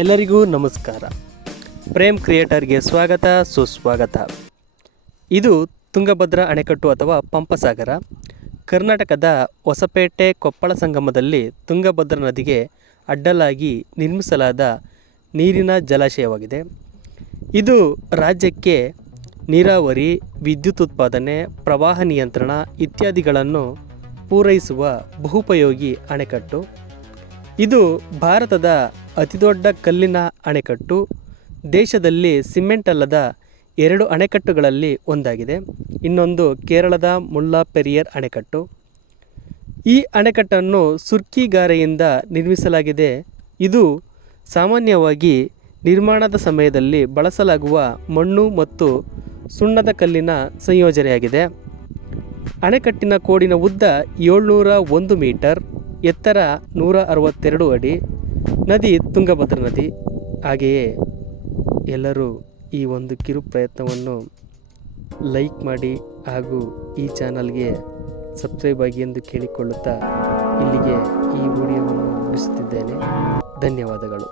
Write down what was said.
ಎಲ್ಲರಿಗೂ ನಮಸ್ಕಾರ. ಪ್ರೇಮ್ ಕ್ರಿಯೇಟರ್ಗೆ ಸ್ವಾಗತ ಸುಸ್ವಾಗತ. ಇದು ತುಂಗಭದ್ರಾ ಅಣೆಕಟ್ಟು ಅಥವಾ ಪಂಪಸಾಗರ. ಕರ್ನಾಟಕದ ಹೊಸಪೇಟೆ ಕೊಪ್ಪಳ ಸಂಗಮದಲ್ಲಿ ತುಂಗಭದ್ರಾ ನದಿಗೆ ಅಡ್ಡಲಾಗಿ ನಿರ್ಮಿಸಲಾದ ನೀರಿನ ಜಲಾಶಯವಾಗಿದೆ. ಇದು ರಾಜ್ಯಕ್ಕೆ ನೀರಾವರಿ, ವಿದ್ಯುತ್ ಉತ್ಪಾದನೆ, ಪ್ರವಾಹ ನಿಯಂತ್ರಣ ಇತ್ಯಾದಿಗಳನ್ನು ಪೂರೈಸುವ ಬಹುಪಯೋಗಿ ಅಣೆಕಟ್ಟು. ಇದು ಭಾರತದ ಅತಿದೊಡ್ಡ ಕಲ್ಲಿನ ಅಣೆಕಟ್ಟು. ದೇಶದಲ್ಲಿ ಸಿಮೆಂಟ್ ಅಲ್ಲದ 2 ಅಣೆಕಟ್ಟುಗಳಲ್ಲಿ ಒಂದಾಗಿದೆ. ಇನ್ನೊಂದು ಕೇರಳದ ಮುಲ್ಲಾಪೆರಿಯಾರ್ ಅಣೆಕಟ್ಟು. ಈ ಅಣೆಕಟ್ಟನ್ನು ಸುರ್ಕಿಗಾರೆಯಿಂದ ನಿರ್ಮಿಸಲಾಗಿದೆ. ಇದು ಸಾಮಾನ್ಯವಾಗಿ ನಿರ್ಮಾಣದ ಸಮಯದಲ್ಲಿ ಬಳಸಲಾಗುವ ಮಣ್ಣು ಮತ್ತು ಸುಣ್ಣದ ಕಲ್ಲಿನ ಸಂಯೋಜನೆಯಾಗಿದೆ. ಅಣೆಕಟ್ಟಿನ ಕೋಡಿನ ಉದ್ದ 701 ಮೀಟರ್, ಎತ್ತರ 162 ಅಡಿ. ನದಿ ತುಂಗಭದ್ರಾ ನದಿ. ಹಾಗೆಯೇ ಎಲ್ಲರೂ ಈ ಒಂದು ಕಿರು ಪ್ರಯತ್ನವನ್ನು ಲೈಕ್ ಮಾಡಿ ಹಾಗೂ ಈ ಚಾನಲ್ಗೆ ಸಬ್ಸ್ಕ್ರೈಬ್ ಆಗಿ ಎಂದು ಕೇಳಿಕೊಳ್ಳುತ್ತಾ ಇಲ್ಲಿಗೆ ಈ ವಿಡಿಯೋವನ್ನು ಮುಗಿಸುತ್ತಿದ್ದೇನೆ. ಧನ್ಯವಾದಗಳು.